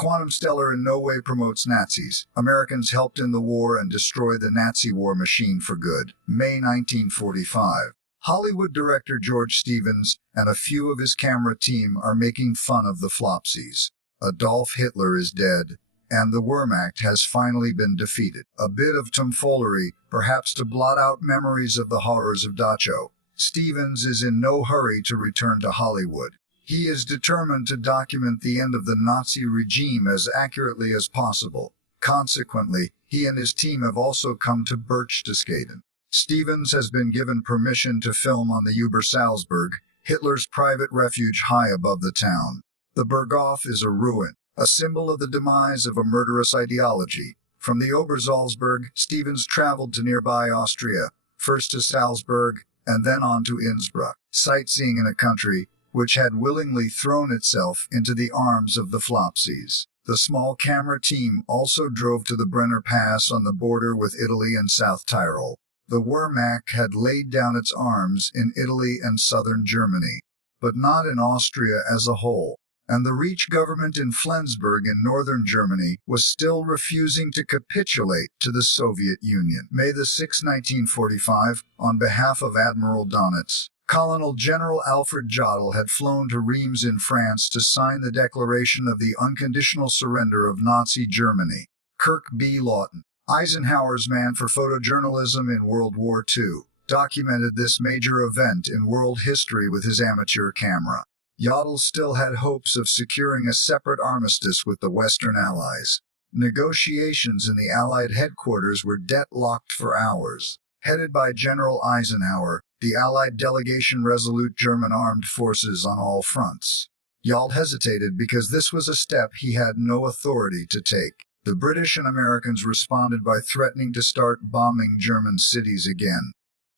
Quantum Stellar in no way promotes Nazis. Americans helped in the war and destroyed the Nazi war machine for good. May 1945. Hollywood director George Stevens and a few of his camera team are making fun of the Flopsies. Adolf Hitler is dead, and the Wehrmacht has finally been defeated. A bit of tomfoolery, perhaps to blot out memories of the horrors of Dachau. Stevens is in no hurry to return to Hollywood. He is determined to document the end of the Nazi regime as accurately as possible. Consequently, he and his team have also come to Berchtesgaden. Stevens has been given permission to film on the Über Salzburg, Hitler's private refuge high above the town. The Berghof is a ruin, a symbol of the demise of a murderous ideology. From the Obersalzberg, Stevens traveled to nearby Austria, first to Salzburg, and then on to Innsbruck, sightseeing in a country which had willingly thrown itself into the arms of the Flopsies. The small camera team also drove to the Brenner Pass on the border with Italy and South Tyrol. The Wehrmacht had laid down its arms in Italy and southern Germany, but not in Austria as a whole, and the Reich government in Flensburg in northern Germany was still refusing to capitulate to the Soviet Union. May 6, 1945, on behalf of Admiral Donitz, Colonel General Alfred Jodl had flown to Reims in France to sign the declaration of the unconditional surrender of Nazi Germany. Kirk B. Lawton, Eisenhower's man for photojournalism in World War II, documented this major event in world history with his amateur camera. Jodl still had hopes of securing a separate armistice with the Western Allies. Negotiations in the Allied headquarters were deadlocked for hours. Headed by General Eisenhower, the Allied delegation resolute German armed forces on all fronts. Jodl hesitated because this was a step he had no authority to take. The British and Americans responded by threatening to start bombing German cities again.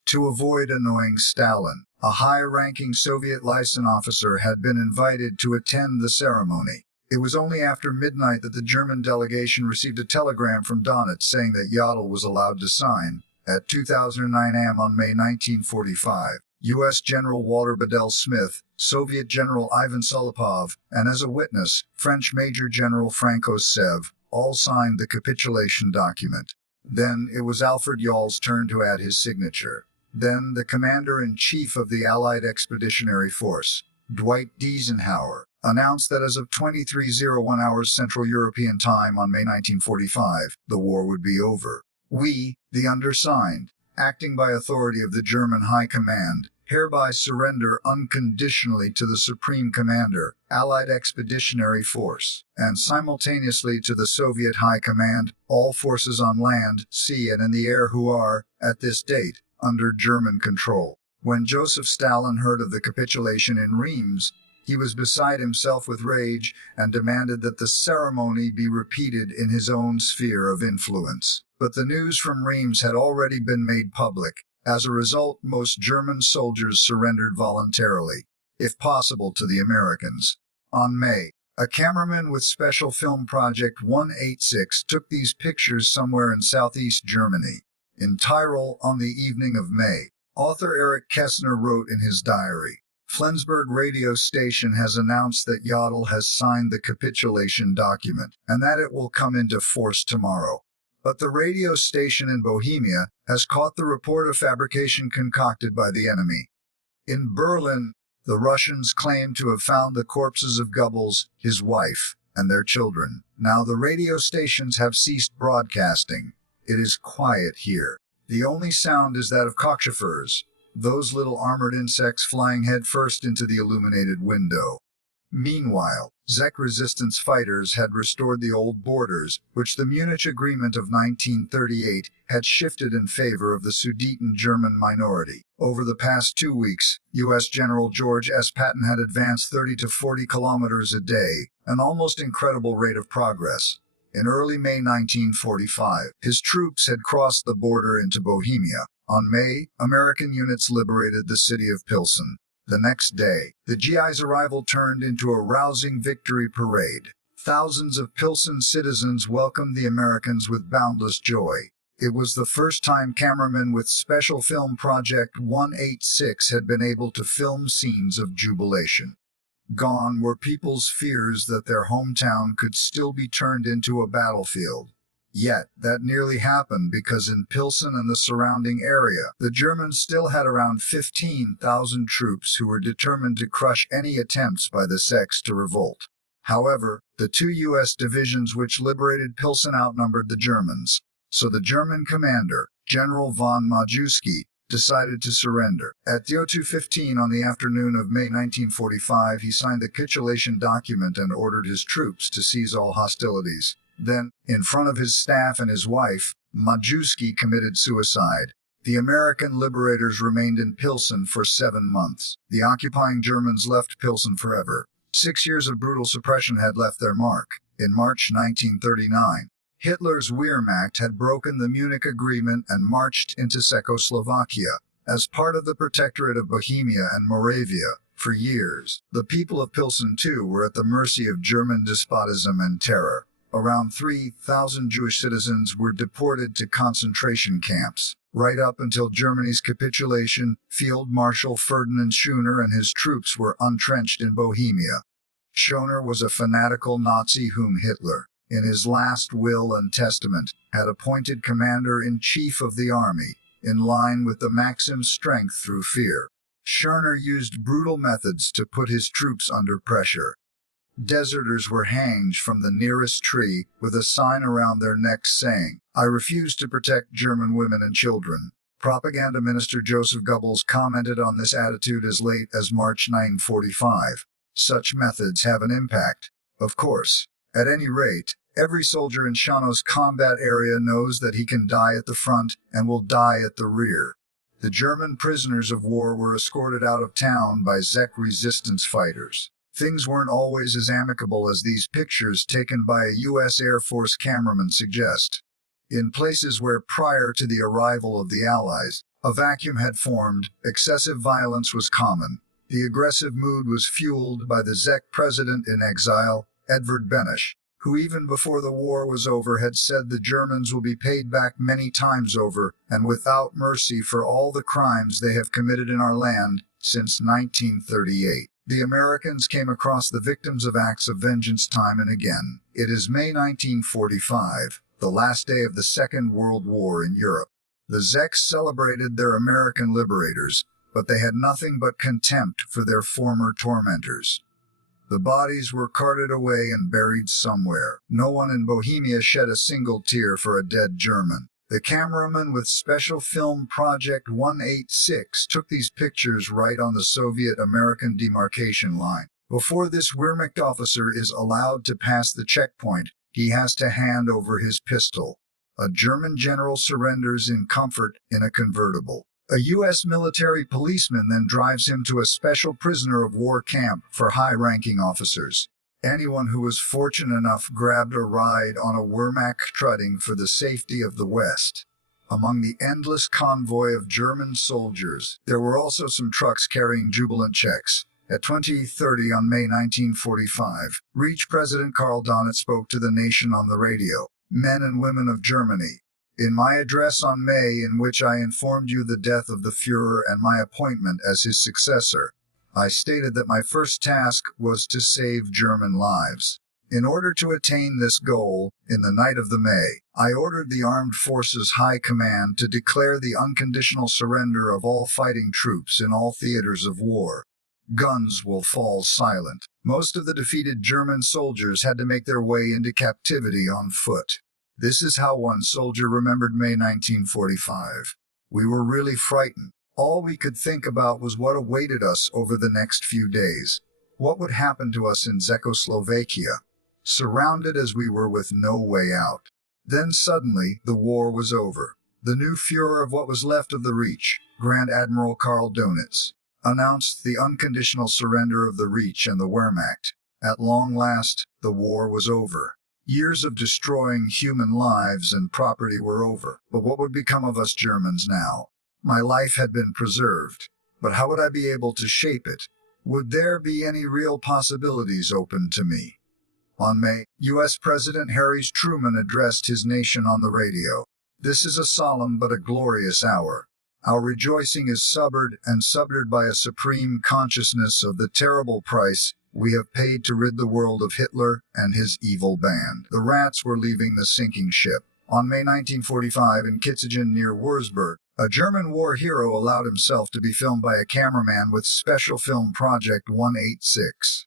To avoid annoying Stalin, a high-ranking Soviet liaison officer had been invited to attend the ceremony. It was only after midnight that the German delegation received a telegram from Donitz saying that Jodl was allowed to sign. At 2009 am on May 1945, U.S. General Walter Bedell Smith, Soviet General Ivan Sulipov, and as a witness, French Major General Francois Sev, all signed the capitulation document. Then it was Alfred Jodl's turn to add his signature. Then the Commander-in-Chief of the Allied Expeditionary Force, Dwight Eisenhower, announced that as of 23:01 hours Central European Time on May 1945, the war would be over. We, the undersigned, acting by authority of the German High Command, hereby surrender unconditionally to the Supreme Commander, Allied Expeditionary Force, and simultaneously to the Soviet High Command, all forces on land, sea, and in the air who are, at this date, under German control. When Joseph Stalin heard of the capitulation in Reims, he was beside himself with rage and demanded that the ceremony be repeated in his own sphere of influence. But the news from Reims had already been made public. As a result, most German soldiers surrendered voluntarily, if possible to the Americans. On May, a cameraman with Special Film Project 186 took these pictures somewhere in southeast Germany. In Tyrol on the evening of May, author Erich Kästner wrote in his diary, Flensburg radio station has announced that Jodl has signed the capitulation document and that it will come into force tomorrow. But the radio station in Bohemia has caught the report of fabrication concocted by the enemy. In Berlin, the Russians claim to have found the corpses of Goebbels, his wife, and their children. Now the radio stations have ceased broadcasting. It is quiet here. The only sound is that of cockchafers, those little armored insects flying headfirst into the illuminated window. Meanwhile, Czech resistance fighters had restored the old borders, which the Munich Agreement of 1938 had shifted in favor of the Sudeten German minority. Over the past 2 weeks, U.S. General George S. Patton had advanced 30 to 40 kilometers a day, an almost incredible rate of progress. In early May 1945, his troops had crossed the border into Bohemia. On May, American units liberated the city of Pilsen. The next day, the GI's arrival turned into a rousing victory parade. Thousands of Pilsen citizens welcomed the Americans with boundless joy. It was the first time cameramen with Special Film Project 186 had been able to film scenes of jubilation. Gone were people's fears that their hometown could still be turned into a battlefield. Yet, that nearly happened because in Pilsen and the surrounding area, the Germans still had around 15,000 troops who were determined to crush any attempts by the Czechs to revolt. However, the two U.S. divisions which liberated Pilsen outnumbered the Germans, so the German commander, General von Majewski, decided to surrender. At 02:15 on the afternoon of May 1945, he signed the capitulation document and ordered his troops to cease all hostilities. Then, in front of his staff and his wife, Majewski committed suicide. The American liberators remained in Pilsen for 7 months. The occupying Germans left Pilsen forever. 6 years of brutal suppression had left their mark. In March 1939, Hitler's Wehrmacht had broken the Munich Agreement and marched into Czechoslovakia. As part of the Protectorate of Bohemia and Moravia, for years, the people of Pilsen too were at the mercy of German despotism and terror. Around 3,000 Jewish citizens were deported to concentration camps. Right up until Germany's capitulation, Field Marshal Ferdinand Schöner and his troops were entrenched in Bohemia. Schöner was a fanatical Nazi whom Hitler, in his last will and testament, had appointed commander-in-chief of the army, in line with the maxim strength through fear. Schöner used brutal methods to put his troops under pressure. Deserters were hanged from the nearest tree with a sign around their necks saying, "I refuse to protect German women and children." Propaganda Minister Joseph Goebbels commented on this attitude as late as March 1945. Such methods have an impact, of course. At any rate, every soldier in Schöner's combat area knows that he can die at the front and will die at the rear. The German prisoners of war were escorted out of town by Czech resistance fighters. Things weren't always as amicable as these pictures taken by a U.S. Air Force cameraman suggest. In places where prior to the arrival of the Allies, a vacuum had formed, excessive violence was common. The aggressive mood was fueled by the Czech president in exile, Edvard Beneš, who even before the war was over had said the Germans will be paid back many times over and without mercy for all the crimes they have committed in our land since 1938. The Americans came across the victims of acts of vengeance time and again. It is May 1945, the last day of the Second World War in Europe. The Czechs celebrated their American liberators, but they had nothing but contempt for their former tormentors. The bodies were carted away and buried somewhere. No one in Bohemia shed a single tear for a dead German. The cameraman with Special Film Project 186 took these pictures right on the Soviet-American demarcation line. Before this Wehrmacht officer is allowed to pass the checkpoint, he has to hand over his pistol. A German general surrenders in comfort in a convertible. A U.S. military policeman then drives him to a special prisoner of war camp for high-ranking officers. Anyone who was fortunate enough grabbed a ride on a Wehrmacht trotting for the safety of the West. Among the endless convoy of German soldiers, there were also some trucks carrying jubilant Czechs. At 20:30 on May 1945, Reich President Karl Donat spoke to the nation on the radio. Men and women of Germany, in my address on May, in which I informed you the death of the Führer and my appointment as his successor, I stated that my first task was to save German lives. In order to attain this goal, in the night of the May, I ordered the Armed Forces High Command to declare the unconditional surrender of all fighting troops in all theaters of war. Guns will fall silent. Most of the defeated German soldiers had to make their way into captivity on foot. This is how one soldier remembered May 1945. We were really frightened. All we could think about was what awaited us over the next few days. What would happen to us in Czechoslovakia, surrounded as we were with no way out. Then suddenly, the war was over. The new Führer of what was left of the Reich, Grand Admiral Karl Donitz, announced the unconditional surrender of the Reich and the Wehrmacht. At long last, the war was over. Years of destroying human lives and property were over. But what would become of us Germans now? My life had been preserved, but how would I be able to shape it? Would there be any real possibilities open to me? On May, U.S. President Harry Truman addressed his nation on the radio. This is a solemn but a glorious hour. Our rejoicing is subdued by a supreme consciousness of the terrible price We have paid to rid the world of Hitler and his evil band. The rats were leaving the sinking ship. On May 1945 in Kitzingen near Würzburg, a German war hero allowed himself to be filmed by a cameraman with Special Film Project 186.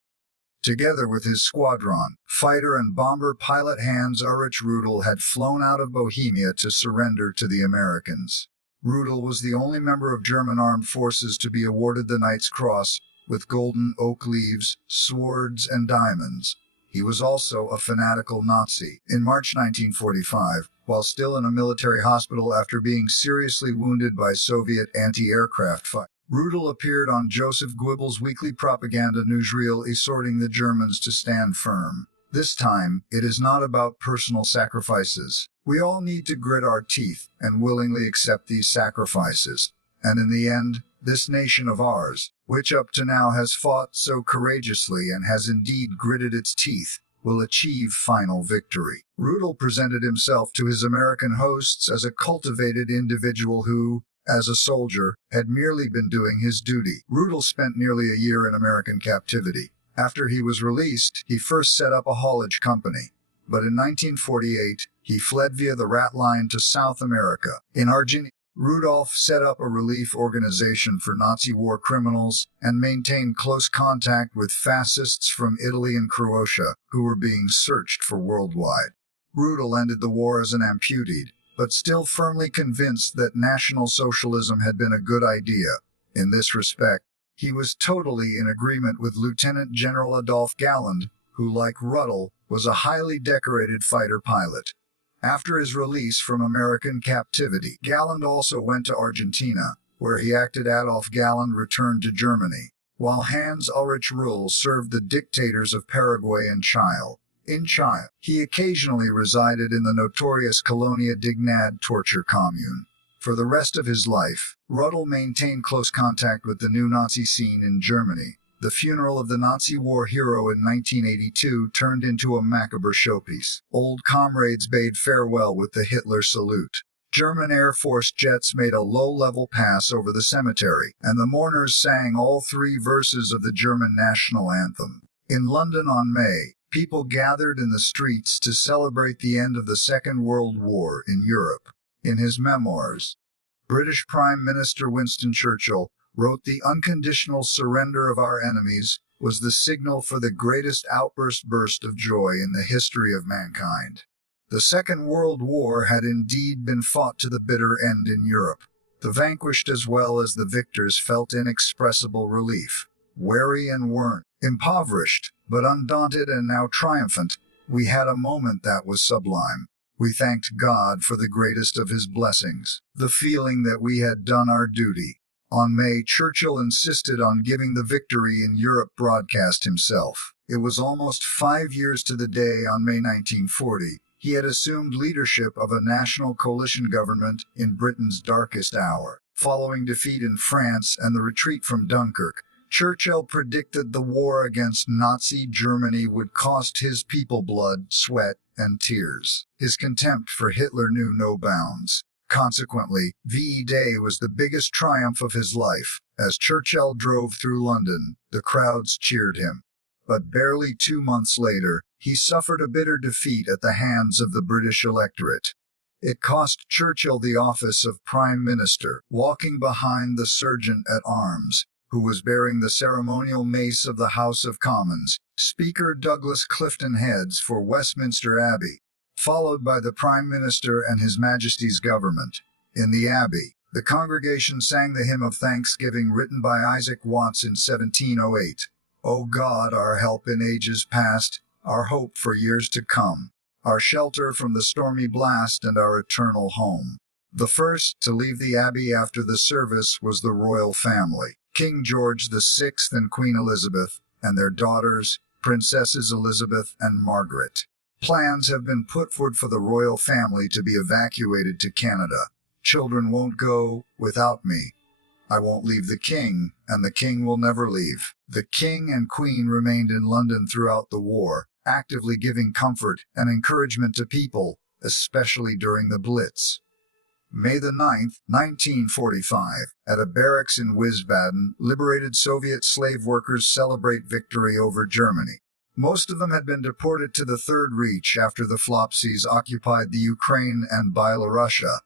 Together with his squadron, fighter and bomber pilot Hans-Ulrich Rudel had flown out of Bohemia to surrender to the Americans. Rudel was the only member of German armed forces to be awarded the Knight's Cross, with golden oak leaves, swords, and diamonds. He was also a fanatical Nazi. In March 1945, while still in a military hospital after being seriously wounded by Soviet anti-aircraft fire, Rudel appeared on Joseph Goebbels' weekly propaganda newsreel exhorting the Germans to stand firm. This time, it is not about personal sacrifices. We all need to grit our teeth and willingly accept these sacrifices. And in the end, this nation of ours, which up to now has fought so courageously and has indeed gritted its teeth, will achieve final victory. Rudel presented himself to his American hosts as a cultivated individual who, as a soldier, had merely been doing his duty. Rudel spent nearly a year in American captivity. After he was released, he first set up a haulage company. But in 1948, he fled via the Rat Line to South America. In Argentina, Rudolf set up a relief organization for Nazi war criminals and maintained close contact with fascists from Italy and Croatia, who were being searched for worldwide. Rudel ended the war as an amputee, but still firmly convinced that National Socialism had been a good idea. In this respect, he was totally in agreement with Lieutenant General Adolf Galland, who, like Rudel, was a highly decorated fighter pilot. After his release from American captivity, Galland also went to Argentina, where he acted Adolf Galland returned to Germany, while Hans-Ulrich Rudel served the dictators of Paraguay and Chile. In Chile, he occasionally resided in the notorious Colonia Dignidad torture commune. For the rest of his life, Rudel maintained close contact with the new Nazi scene in Germany. The funeral of the Nazi war hero in 1982 turned into a macabre showpiece. Old comrades bade farewell with the Hitler salute. German Air Force jets made a low-level pass over the cemetery, and the mourners sang all three verses of the German national anthem. In London on May, people gathered in the streets to celebrate the end of the Second World War in Europe. In his memoirs, British Prime Minister Winston Churchill wrote, "The unconditional surrender of our enemies was the signal for the greatest burst of joy in the history of mankind." The Second World War had indeed been fought to the bitter end in Europe. The vanquished as well as the victors felt inexpressible relief. Weary and worn, impoverished, but undaunted and now triumphant, we had a moment that was sublime. We thanked God for the greatest of his blessings, the feeling that we had done our duty. On May, Churchill insisted on giving the victory in Europe broadcast himself. It was almost 5 years to the day on May 1940. He had assumed leadership of a national coalition government in Britain's darkest hour. Following defeat in France and the retreat from Dunkirk, Churchill predicted the war against Nazi Germany would cost his people blood, sweat, and tears. His contempt for Hitler knew no bounds. Consequently, VE Day was the biggest triumph of his life. As Churchill drove through London, the crowds cheered him. But barely 2 months later, he suffered a bitter defeat at the hands of the British electorate. It cost Churchill the office of Prime Minister, walking behind the Sergeant-at-Arms, who was bearing the ceremonial mace of the House of Commons, Speaker Douglas Clifton heads for Westminster Abbey, followed by the Prime Minister and His Majesty's government. In the Abbey, the congregation sang the hymn of thanksgiving written by Isaac Watts in 1708. O God, our help in ages past, our hope for years to come, our shelter from the stormy blast and our eternal home. The first to leave the Abbey after the service was the royal family, King George VI and Queen Elizabeth, and their daughters, Princesses Elizabeth and Margaret. Plans have been put forward for the royal family to be evacuated to Canada. Children won't go without me. I won't leave the king, and the king will never leave. The king and queen remained in London throughout the war, actively giving comfort and encouragement to people, especially during the Blitz. May the 9th, 1945, at a barracks in Wiesbaden, liberated Soviet slave workers celebrate victory over Germany. Most of them had been deported to the Third Reich after the Flopsies occupied the Ukraine and Byelorussia.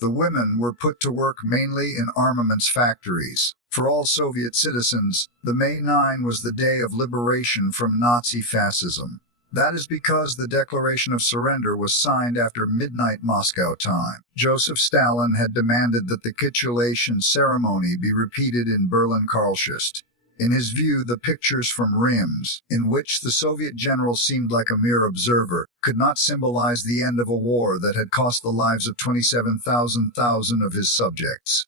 The women were put to work mainly in armaments factories. For all Soviet citizens, the May 9 was the day of liberation from Nazi fascism. That is because the Declaration of Surrender was signed after midnight Moscow time. Joseph Stalin had demanded that the capitulation ceremony be repeated in Berlin-Karlshust. In his view, the pictures from Reims, in which the Soviet general seemed like a mere observer, could not symbolize the end of a war that had cost the lives of 27,000 of his subjects.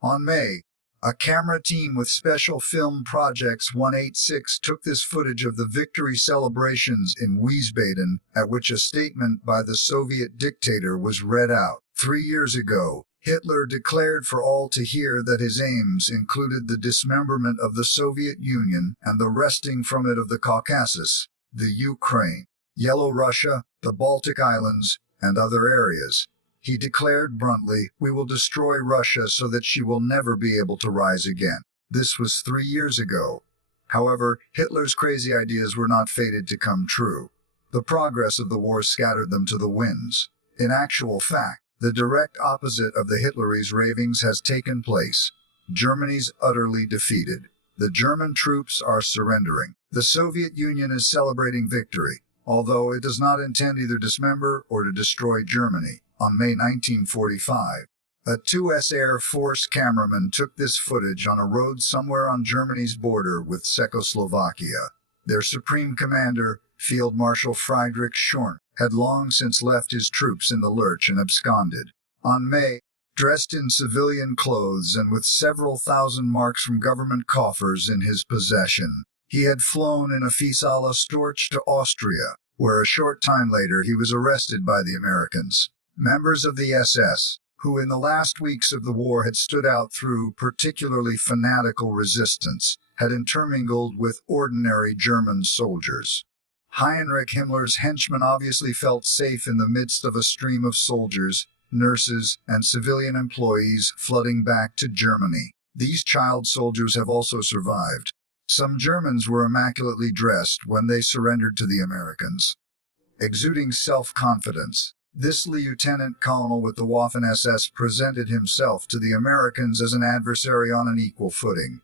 On May, a camera team with Special Film Projects 186 took this footage of the victory celebrations in Wiesbaden, at which a statement by the Soviet dictator was read out. 3 years ago, Hitler declared for all to hear that his aims included the dismemberment of the Soviet Union and the wresting from it of the Caucasus, the Ukraine, Yellow Russia, the Baltic Islands, and other areas. He declared bluntly, "We will destroy Russia so that she will never be able to rise again." This was 3 years ago. However, Hitler's crazy ideas were not fated to come true. The progress of the war scattered them to the winds. In actual fact, the direct opposite of the Hitlerese ravings has taken place. Germany's utterly defeated. The German troops are surrendering. The Soviet Union is celebrating victory, although it does not intend either dismember or to destroy Germany. On May 1945, a 2S Air Force cameraman took this footage on a road somewhere on Germany's border with Czechoslovakia. Their supreme commander, Field Marshal Friedrich Schorn, had long since left his troops in the lurch and absconded. On May, dressed in civilian clothes and with several thousand marks from government coffers in his possession, he had flown in a Fiesole Storch to Austria, where a short time later he was arrested by the Americans. Members of the SS, who in the last weeks of the war had stood out through particularly fanatical resistance, had intermingled with ordinary German soldiers. Heinrich Himmler's henchmen obviously felt safe in the midst of a stream of soldiers, nurses, and civilian employees flooding back to Germany. These child soldiers have also survived. Some Germans were immaculately dressed when they surrendered to the Americans. Exuding self-confidence, this lieutenant colonel with the Waffen-SS presented himself to the Americans as an adversary on an equal footing.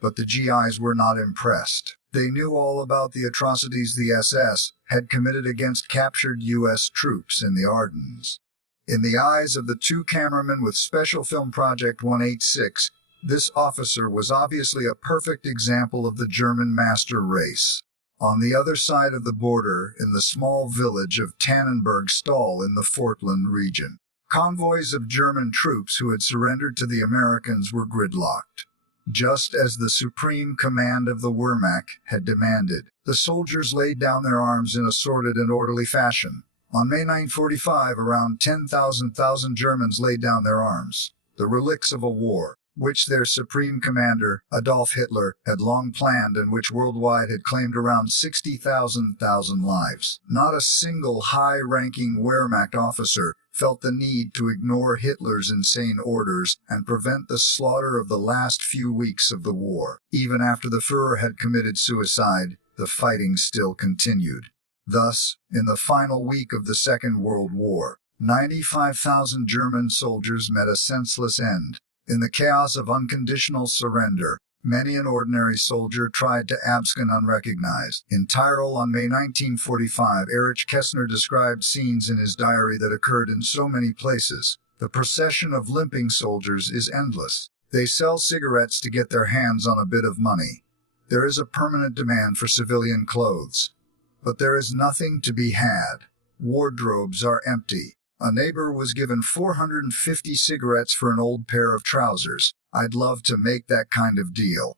But the GIs were not impressed. They knew all about the atrocities the SS had committed against captured U.S. troops in the Ardennes. In the eyes of the two cameramen with Special Film Project 186, this officer was obviously a perfect example of the German master race. On the other side of the border, in the small village of Tannenberg-Stahl in the Fortland region, convoys of German troops who had surrendered to the Americans were gridlocked. Just as the supreme command of the Wehrmacht had demanded, the soldiers laid down their arms in a sorted and orderly fashion. On May 945, around 10,000 Germans laid down their arms, the relics of a war, which their supreme commander, Adolf Hitler, had long planned and which worldwide had claimed around 60,000 lives. Not a single high-ranking Wehrmacht officer felt the need to ignore Hitler's insane orders and prevent the slaughter of the last few weeks of the war. Even after the Führer had committed suicide, the fighting still continued. Thus, in the final week of the Second World War, 95,000 German soldiers met a senseless end. In the chaos of unconditional surrender, many an ordinary soldier tried to abscond unrecognized. In Tyrol on May 1945, Erich Kästner described scenes in his diary that occurred in so many places. The procession of limping soldiers is endless. They sell cigarettes to get their hands on a bit of money. There is a permanent demand for civilian clothes. But there is nothing to be had. Wardrobes are empty. A neighbor was given 450 cigarettes for an old pair of trousers. I'd love to make that kind of deal.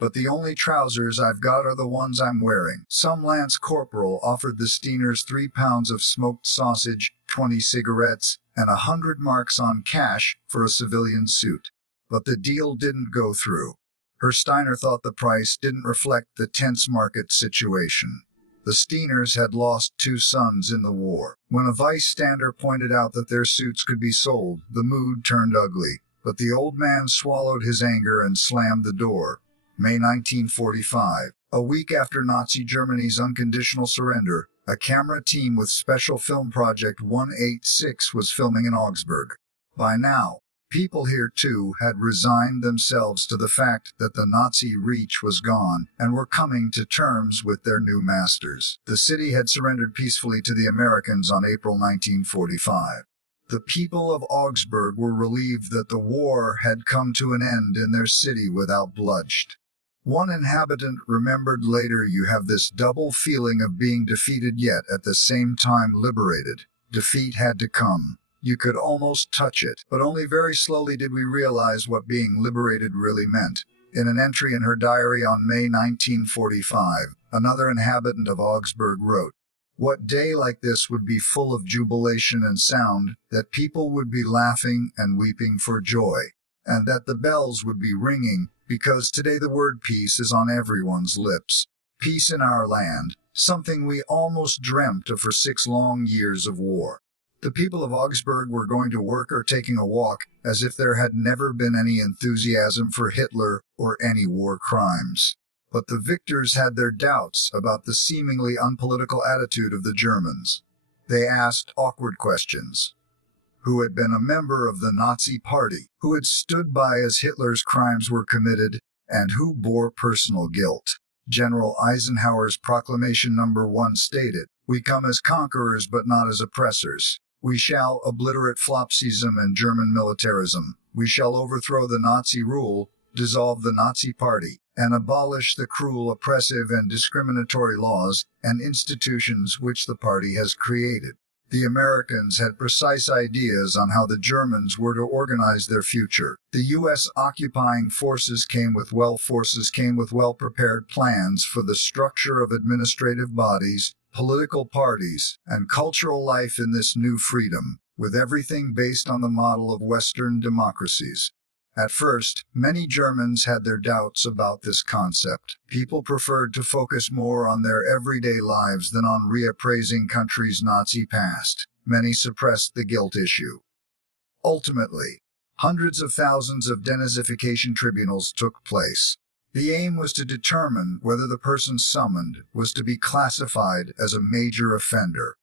But the only trousers I've got are the ones I'm wearing. Some lance corporal offered the Steiners 3 pounds of smoked sausage, 20 cigarettes, and 100 marks on cash for a civilian suit. But the deal didn't go through. Herr Steiner thought the price didn't reflect the tense market situation. The Steiners had lost 2 sons in the war. When a bystander pointed out that their suits could be sold, the mood turned ugly. But the old man swallowed his anger and slammed the door. May 1945. A week after Nazi Germany's unconditional surrender, a camera team with Special Film Project 186 was filming in Augsburg. By now, people here too had resigned themselves to the fact that the Nazi reach was gone and were coming to terms with their new masters. The city had surrendered peacefully to the Americans on April 1945. The people of Augsburg were relieved that the war had come to an end in their city without bloodshed. One inhabitant remembered later, "You have this double feeling of being defeated yet at the same time liberated. Defeat had to come. You could almost touch it, but only very slowly did we realize what being liberated really meant." In an entry in her diary on May 1945, another inhabitant of Augsburg wrote, "What day like this would be full of jubilation and sound, that people would be laughing and weeping for joy, and that the bells would be ringing, because today the word peace is on everyone's lips. Peace in our land, something we almost dreamt of for 6 long years of war." The people of Augsburg were going to work or taking a walk, as if there had never been any enthusiasm for Hitler or any war crimes. But the victors had their doubts about the seemingly unpolitical attitude of the Germans. They asked awkward questions. Who had been a member of the Nazi Party? Who had stood by as Hitler's crimes were committed? And who bore personal guilt? General Eisenhower's Proclamation No. 1 stated, "We come as conquerors but not as oppressors. We shall obliterate Flopsism and German militarism. We shall overthrow the Nazi rule, dissolve the Nazi Party, and abolish the cruel, oppressive, and discriminatory laws and institutions which the party has created." The Americans had precise ideas on how the Germans were to organize their future. The U.S. occupying forces came with well-prepared plans for the structure of administrative bodies, political parties, and cultural life in this new freedom, with everything based on the model of Western democracies. At first, many Germans had their doubts about this concept. People preferred to focus more on their everyday lives than on reappraising country's Nazi past. Many suppressed the guilt issue. Ultimately, hundreds of thousands of denazification tribunals took place. The aim was to determine whether the person summoned was to be classified as a major offender,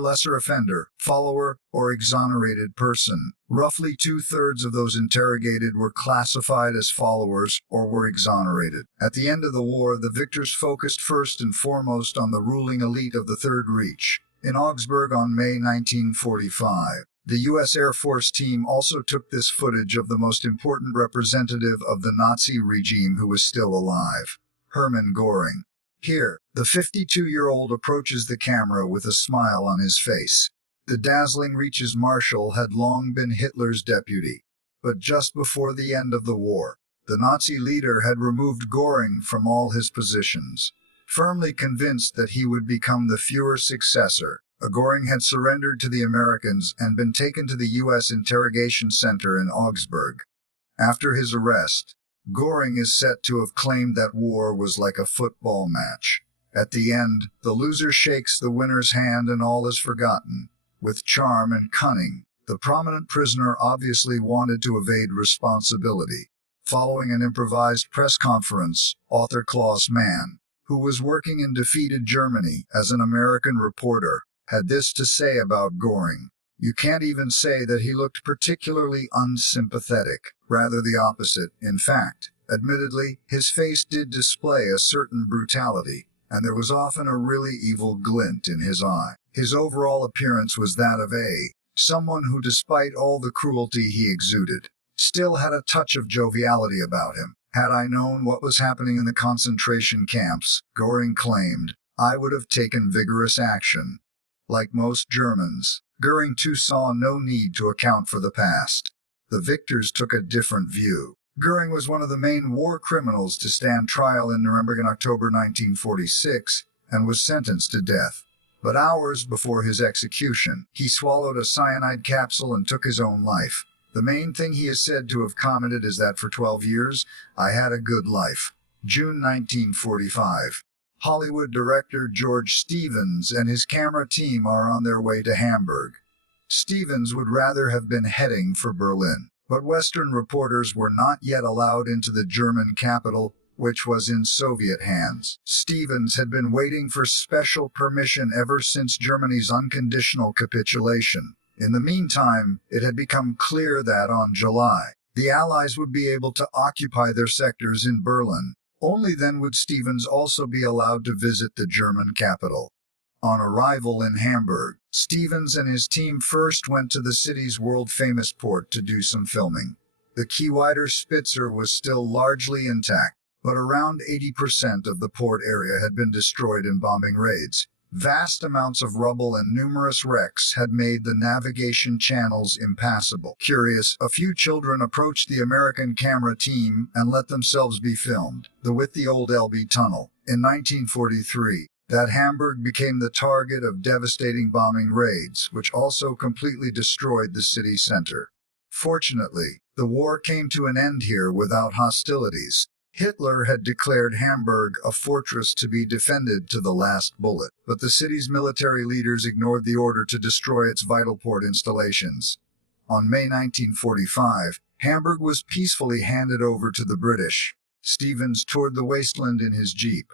lesser offender, follower, or exonerated person. Roughly 2/3 of those interrogated were classified as followers or were exonerated. At the end of the war, the victors focused first and foremost on the ruling elite of the Third Reich. In Augsburg on May 1945, the U.S. Air Force team also took this footage of the most important representative of the Nazi regime who was still alive, Hermann Göring. Here, the 52-year-old approaches the camera with a smile on his face. The dazzling Reich's marshal had long been Hitler's deputy. But just before the end of the war, the Nazi leader had removed Göring from all his positions. Firmly convinced that he would become the Führer's successor, Göring had surrendered to the Americans and been taken to the U.S. interrogation center in Augsburg. After his arrest, Göring is said to have claimed that war was like a football match. At the end, the loser shakes the winner's hand and all is forgotten. With charm and cunning, the prominent prisoner obviously wanted to evade responsibility. Following an improvised press conference, author Klaus Mann, who was working in defeated Germany as an American reporter, had this to say about Göring. "You can't even say that he looked particularly unsympathetic, rather the opposite. In fact, admittedly, his face did display a certain brutality, and there was often a really evil glint in his eye. His overall appearance was that of someone who, despite all the cruelty he exuded, still had a touch of joviality about him. Had I known what was happening in the concentration camps," Göring claimed, "I would have taken vigorous action." Like most Germans, Göring too saw no need to account for the past. The victors took a different view. Göring was one of the main war criminals to stand trial in Nuremberg in October 1946 and was sentenced to death. But hours before his execution, he swallowed a cyanide capsule and took his own life. The main thing he is said to have commented is that for 12 years, "I had a good life." June 1945. Hollywood director George Stevens and his camera team are on their way to Hamburg. Stevens would rather have been heading for Berlin, but Western reporters were not yet allowed into the German capital, which was in Soviet hands. Stevens had been waiting for special permission ever since Germany's unconditional capitulation. In the meantime, it had become clear that on July, the Allies would be able to occupy their sectors in Berlin. Only then would Stevens also be allowed to visit the German capital. On arrival in Hamburg, Stevens and his team first went to the city's world-famous port to do some filming. The Keywider Spitzer was still largely intact, but around 80% of the port area had been destroyed in bombing raids. Vast amounts of rubble and numerous wrecks had made the navigation channels impassable. Curious, a few children approached the American camera team and let themselves be filmed. With the old Elbe Tunnel. In 1943, that Hamburg became the target of devastating bombing raids, which also completely destroyed the city center. Fortunately, the war came to an end here without hostilities. Hitler had declared Hamburg a fortress to be defended to the last bullet, but the city's military leaders ignored the order to destroy its vital port installations. On May 1945, Hamburg was peacefully handed over to the British. Stevens toured the wasteland in his jeep.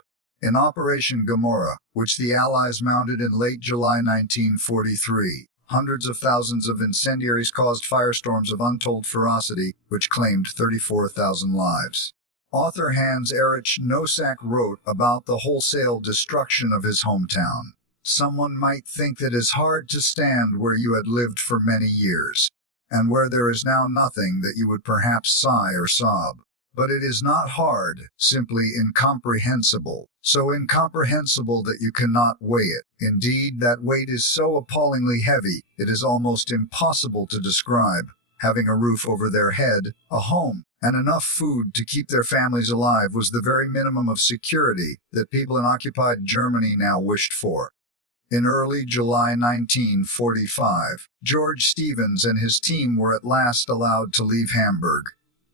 In Operation Gomorrah, which the Allies mounted in late July 1943, hundreds of thousands of incendiaries caused firestorms of untold ferocity, which claimed 34,000 lives. Author Hans Erich Nosack wrote about the wholesale destruction of his hometown. Someone might think that it is hard to stand where you had lived for many years, and where there is now nothing that you would perhaps sigh or sob. But it is not hard, simply incomprehensible. So incomprehensible that you cannot weigh it. Indeed, that weight is so appallingly heavy, it is almost impossible to describe. Having a roof over their head, a home, and enough food to keep their families alive was the very minimum of security that people in occupied Germany now wished for. In early July 1945, George Stevens and his team were at last allowed to leave Hamburg.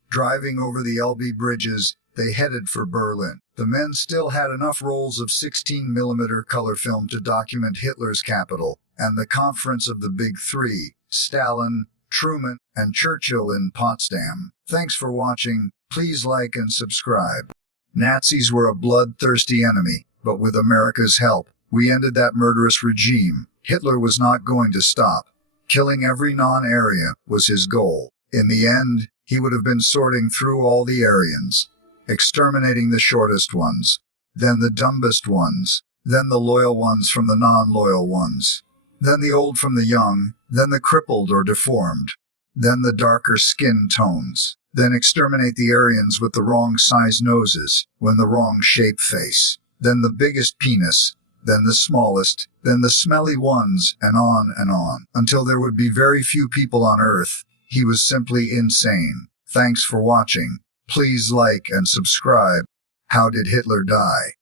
Driving over the Elbe bridges, they headed for Berlin. The men still had enough rolls of 16mm color film to document Hitler's capital, and the conference of the Big Three, Stalin, Truman, and Churchill in Potsdam. Thanks for watching. Please like and subscribe. Nazis were a bloodthirsty enemy, but with America's help, we ended that murderous regime. Hitler was not going to stop. Killing every non-Aryan was his goal. In the end, he would have been sorting through all the Aryans, exterminating the shortest ones, then the dumbest ones, then the loyal ones from the non-loyal ones, then the old from the young, then the crippled or deformed, then the darker skin tones, then exterminate the Aryans with the wrong size noses, when the wrong shape face, then the biggest penis, then the smallest, then the smelly ones, and on, until there would be very few people on Earth. He was simply insane. Thanks for watching. Please like and subscribe. How did Hitler die?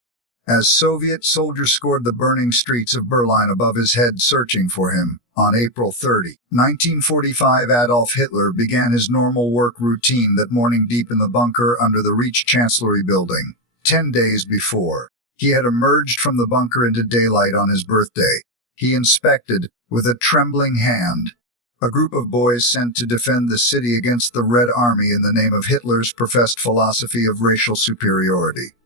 As Soviet soldiers scored the burning streets of Berlin above his head searching for him, on April 30, 1945, Adolf Hitler began his normal work routine that morning deep in the bunker under the Reich Chancellery building. 10 days before, he had emerged from the bunker into daylight on his birthday. He inspected, with a trembling hand, a group of boys sent to defend the city against the Red Army in the name of Hitler's professed philosophy of racial superiority.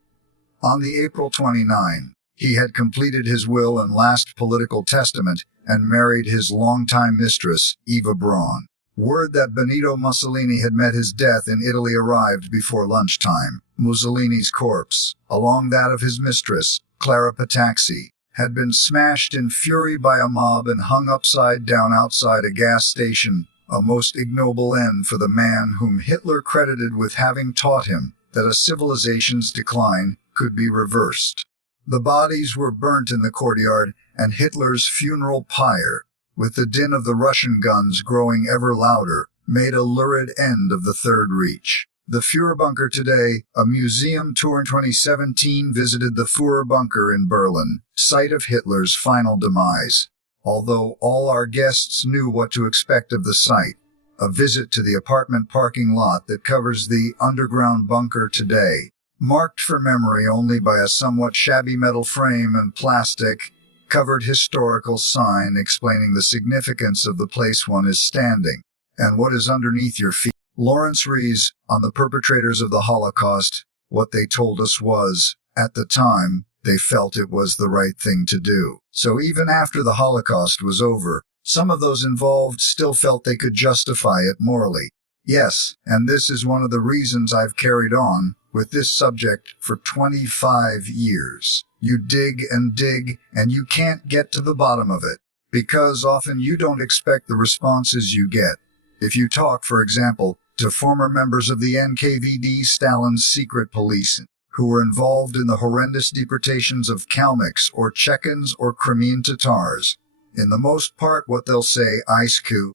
On the April 29, he had completed his will and last political testament and married his longtime mistress, Eva Braun. Word that Benito Mussolini had met his death in Italy arrived before lunchtime. Mussolini's corpse, along that of his mistress, Clara Pataxi, had been smashed in fury by a mob and hung upside down outside a gas station, a most ignoble end for the man whom Hitler credited with having taught him that a civilization's decline could be reversed. The bodies were burnt in the courtyard, and Hitler's funeral pyre, with the din of the Russian guns growing ever louder, made a lurid end of the Third Reich. The Führerbunker today, a museum tour in 2017 visited the Führerbunker in Berlin, site of Hitler's final demise. Although all our guests knew what to expect of the site, a visit to the apartment parking lot that covers the underground bunker today marked for memory only by a somewhat shabby metal frame and plastic covered historical sign explaining the significance of the place one is standing and what is underneath your feet. Lawrence Rees, on the perpetrators of the Holocaust, what they told us was, at the time, they felt it was the right thing to do. So even after the Holocaust was over, some of those involved still felt they could justify it morally. Yes, and this is one of the reasons I've carried on with this subject for 25 years. You dig, and you can't get to the bottom of it, because often you don't expect the responses you get. If you talk, for example, to former members of the NKVD, Stalin's secret police, who were involved in the horrendous deportations of Kalmyks or Chechens or Crimean Tatars, in the most part what they'll say, "Ice-Q,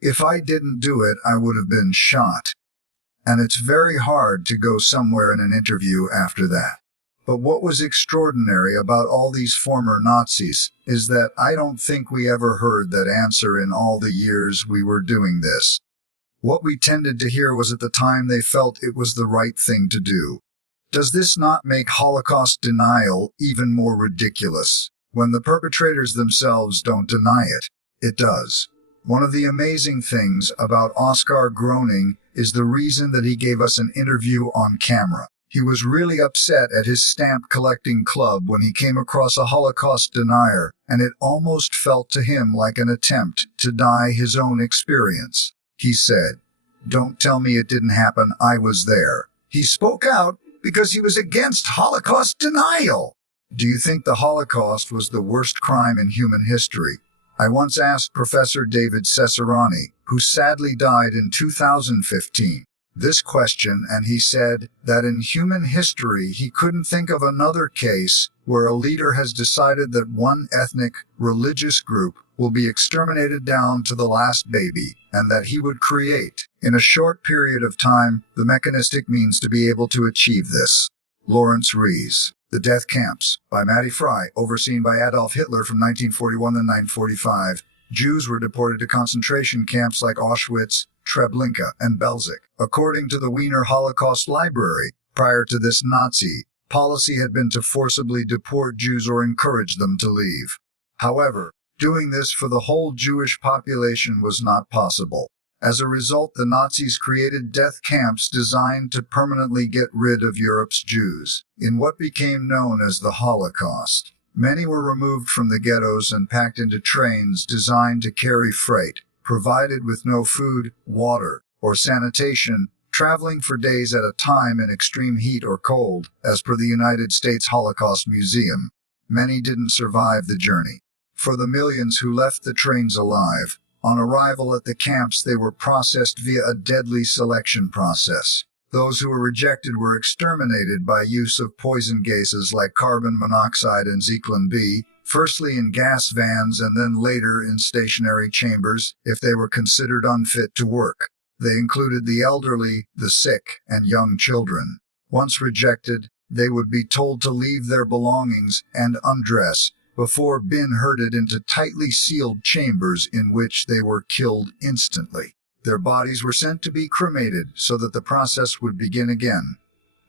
if I didn't do it, I would have been shot." And it's very hard to go somewhere in an interview after that. But what was extraordinary about all these former Nazis is that I don't think we ever heard that answer in all the years we were doing this. What we tended to hear was at the time they felt it was the right thing to do. Does this not make Holocaust denial even more ridiculous? When the perpetrators themselves don't deny it, it does. One of the amazing things about Oskar Groening is the reason that he gave us an interview on camera. He was really upset at his stamp collecting club when he came across a Holocaust denier, and it almost felt to him like an attempt to deny his own experience. He said, "Don't tell me it didn't happen, I was there." He spoke out because he was against Holocaust denial. Do you think the Holocaust was the worst crime in human history? I once asked Professor David Cesarani, who sadly died in 2015, this question, and he said that in human history he couldn't think of another case where a leader has decided that one ethnic, religious group will be exterminated down to the last baby, and that he would create, in a short period of time, the mechanistic means to be able to achieve this. Lawrence Rees. The Death Camps, by Matty Fry, overseen by Adolf Hitler from 1941 to 1945. Jews were deported to concentration camps like Auschwitz, Treblinka, and Belzec. According to the Wiener Holocaust Library, prior to this Nazi policy had been to forcibly deport Jews or encourage them to leave. However, doing this for the whole Jewish population was not possible. As a result, the Nazis created death camps designed to permanently get rid of Europe's Jews, in what became known as the Holocaust. Many were removed from the ghettos and packed into trains designed to carry freight, provided with no food, water, or sanitation, traveling for days at a time in extreme heat or cold, as per the United States Holocaust Museum. Many didn't survive the journey. For the millions who left the trains alive, on arrival at the camps they were processed via a deadly selection process. Those who were rejected were exterminated by use of poison gases like carbon monoxide and Zyklon B, firstly in gas vans and then later in stationary chambers if they were considered unfit to work. They included the elderly, the sick, and young children. Once rejected, they would be told to leave their belongings and undress, before being herded into tightly sealed chambers in which they were killed instantly. Their bodies were sent to be cremated so that the process would begin again.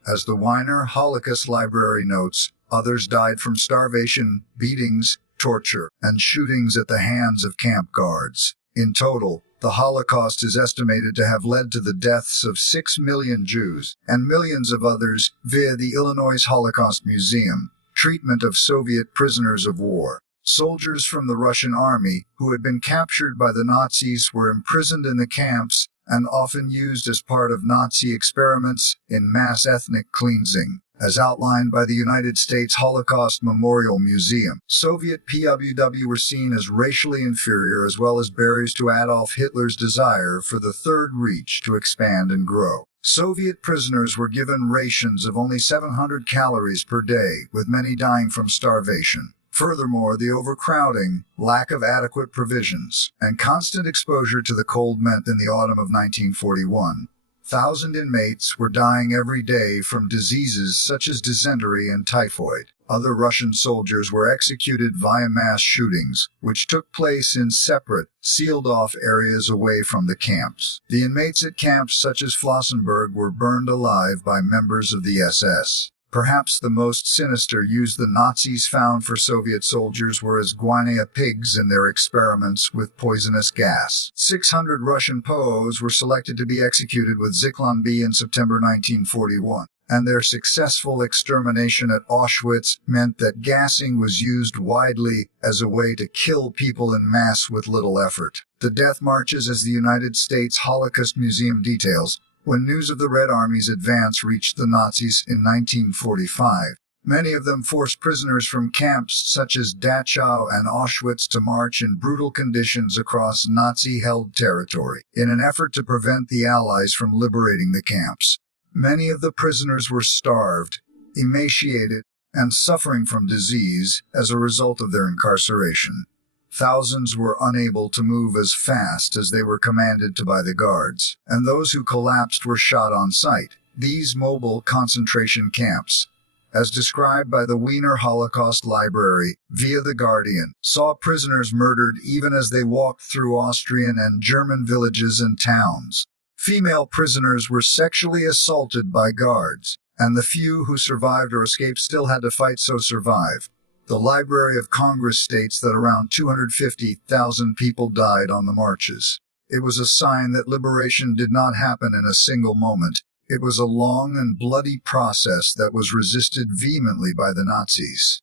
As the Wiener Holocaust Library notes, others died from starvation, beatings, torture, and shootings at the hands of camp guards. In total, the Holocaust is estimated to have led to the deaths of 6 million Jews and millions of others via the Illinois Holocaust Museum. Treatment of Soviet prisoners of war. Soldiers from the Russian army who had been captured by the Nazis were imprisoned in the camps and often used as part of Nazi experiments in mass ethnic cleansing, as outlined by the United States Holocaust Memorial Museum. Soviet POW were seen as racially inferior as well as barriers to Adolf Hitler's desire for the Third Reich to expand and grow. Soviet prisoners were given rations of only 700 calories per day, with many dying from starvation. Furthermore, the overcrowding, lack of adequate provisions, and constant exposure to the cold meant in the autumn of 1941, 1,000 inmates were dying every day from diseases such as dysentery and typhoid. Other Russian soldiers were executed via mass shootings, which took place in separate, sealed-off areas away from the camps. The inmates at camps such as Flossenburg were burned alive by members of the SS. Perhaps the most sinister use the Nazis found for Soviet soldiers were as guinea pigs in their experiments with poisonous gas. 600 Russian POWs were selected to be executed with Zyklon B in September 1941, and their successful extermination at Auschwitz meant that gassing was used widely as a way to kill people in mass with little effort. The death marches, as the United States Holocaust Museum details, when news of the Red Army's advance reached the Nazis in 1945. Many of them forced prisoners from camps such as Dachau and Auschwitz to march in brutal conditions across Nazi-held territory, in an effort to prevent the Allies from liberating the camps. Many of the prisoners were starved, emaciated, and suffering from disease as a result of their incarceration. Thousands were unable to move as fast as they were commanded to by the guards, and those who collapsed were shot on sight. These mobile concentration camps, as described by the Wiener Holocaust Library via The Guardian, saw prisoners murdered even as they walked through Austrian and German villages and towns. Female prisoners were sexually assaulted by guards, and the few who survived or escaped still had to fight to survive. The Library of Congress states that around 250,000 people died on the marches. It was a sign that liberation did not happen in a single moment. It was a long and bloody process that was resisted vehemently by the Nazis.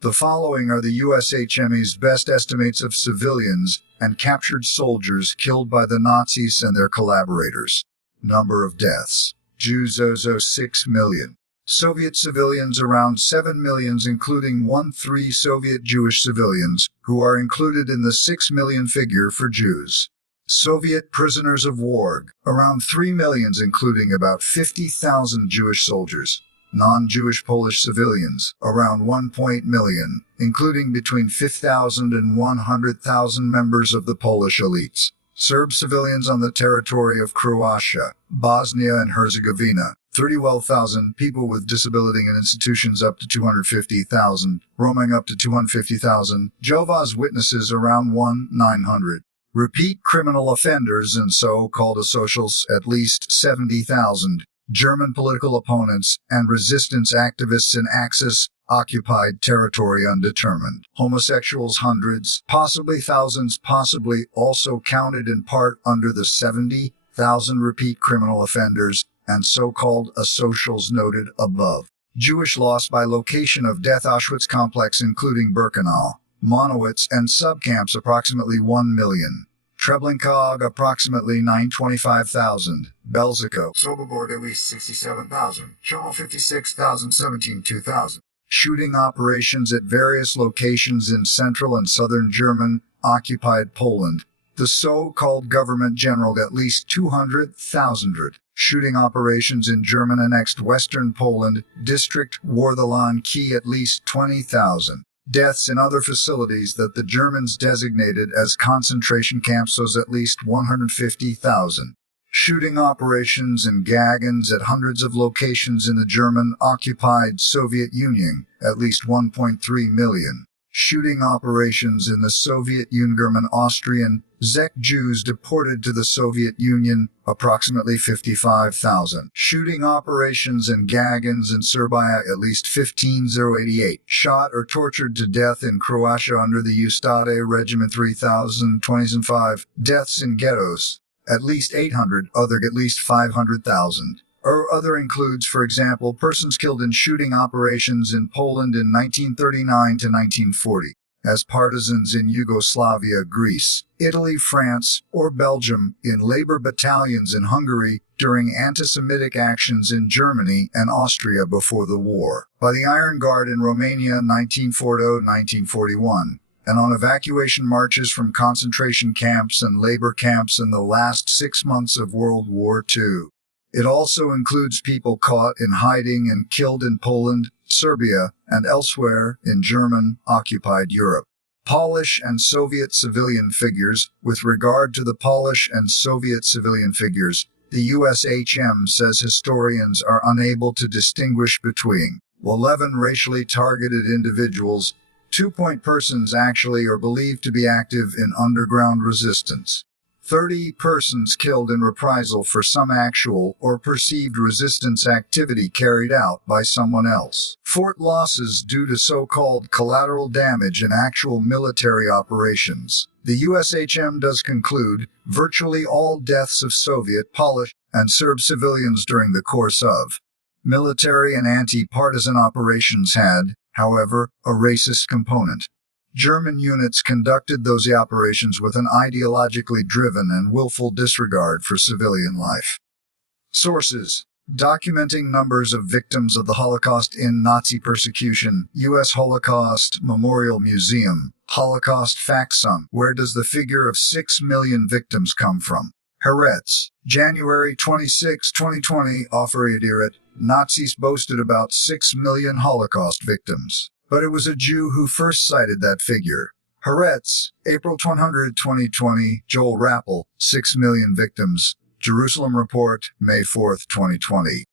The following are the USHME's best estimates of civilians and captured soldiers killed by the Nazis and their collaborators. Number of deaths. Jews 6 million. Soviet civilians around 7 million, including 1/3 Soviet Jewish civilians, who are included in the 6 million figure for Jews. Soviet prisoners of war, around 3 million, including about 50,000 Jewish soldiers. Non-Jewish Polish civilians, around 1 million, including between 50,000 and 100,000 members of the Polish elites. Serb civilians on the territory of Croatia, Bosnia and Herzegovina, 31,000 people with disability in institutions up to 250,000, roaming up to 250,000, Jehovah's Witnesses around 1,900. Repeat criminal offenders and so-called asocials at least 70,000, German political opponents and resistance activists in Axis-occupied territory undetermined. Homosexuals hundreds, possibly thousands, possibly also counted in part under the 70,000 repeat criminal offenders and so-called asocials noted above. Jewish loss by location of death. Auschwitz complex including Birkenau, Monowitz and subcamps approximately 1 million. Treblinka approximately 925,000. Belzico, Sobibor at least 67,000. Chomo 56,000, 17 2,000. Shooting operations at various locations in central and southern German occupied Poland. The so-called government general at least 200,000. Shooting operations in German-annexed Western Poland, District Wartheland Key at least 20,000. Deaths in other facilities that the Germans designated as concentration camps was at least 150,000. Shooting operations and gagons at hundreds of locations in the German-occupied Soviet Union, at least 1.3 million. Shooting operations in the Soviet Union. Austrian Czech Jews deported to the Soviet Union, approximately 55,000. Shooting operations and gagons in Serbia, at least 15,088. Shot or tortured to death in Croatia under the Ustade Regiment 3,025. Deaths in ghettos, at least 800. Other, at least 500,000. Other includes, for example, persons killed in shooting operations in Poland in 1939 to 1940, as partisans in Yugoslavia, Greece, Italy, France, or Belgium, in labor battalions in Hungary, during anti-Semitic actions in Germany and Austria before the war, by the Iron Guard in Romania 1940-1941, and on evacuation marches from concentration camps and labor camps in the last 6 months of World War II. It also includes people caught in hiding and killed in Poland, Serbia, and elsewhere in German-occupied Europe. Polish and Soviet civilian figures. With regard to the Polish and Soviet civilian figures, The USHM says historians are unable to distinguish between 11 racially targeted individuals, 2 persons actually or believed to be active in underground resistance, 30 persons killed in reprisal for some actual or perceived resistance activity carried out by someone else, 4 losses due to so-called collateral damage in actual military operations. The USHM does conclude virtually all deaths of Soviet, Polish, and Serb civilians during the course of military and anti-partisan operations had, however, a racist component. German units conducted those operations with an ideologically driven and willful disregard for civilian life. Sources: documenting numbers of victims of the Holocaust in Nazi persecution, U.S. Holocaust Memorial Museum, Holocaust Factsum. Where does the figure of 6 million victims come from? Haaretz, January 26, 2020. Auferiert, Nazis boasted about 6 million Holocaust victims, but it was a Jew who first cited that figure. Haaretz, April 100, 2020. Joel Rappel, 6 million victims. Jerusalem Report, May 4, 2020.